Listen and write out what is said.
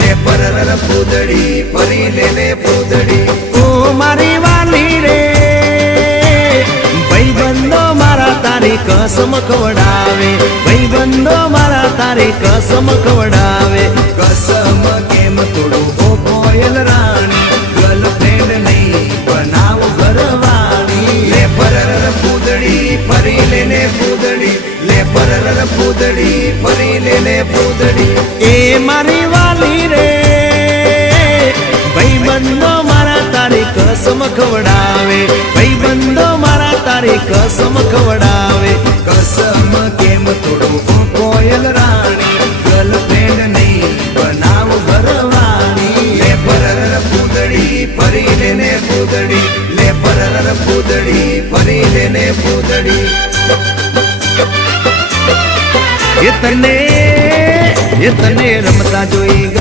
લે પરર પૂદડી ફરી લે પૂદડી ઓ મારી વાલી રે ભાઈબંધો મારા તારી કસમ ખવડાવે ભાઈબંધો મારા તારી કસમ ખવડાવે કસમ કેમ તોડું ઓ કોયલ રાણી ગર્લફ્રેન્ડ નહીં બનાવ ઘરવાળી લે પરર પૂદડી ફરી લે પૂદડી લે પરર પૂદડી ફરી લે પૂદડી એ મારી વાલી રે ભાઈબંધો મારા તારી કસમ ખવડાવે ભાઈબંધો મારા તારી કસમ ખવડાવે કસમ કેમ તોડું ઓ કોયલ રાણી ગર્લફ્રેન્ડ નહીં બનાવ ઘરવાળી લે પરર પૂદડી ફરી લે પૂદડી લે પરર પૂદડી ફરી લે પૂદડી એ તને રમતા જોઈ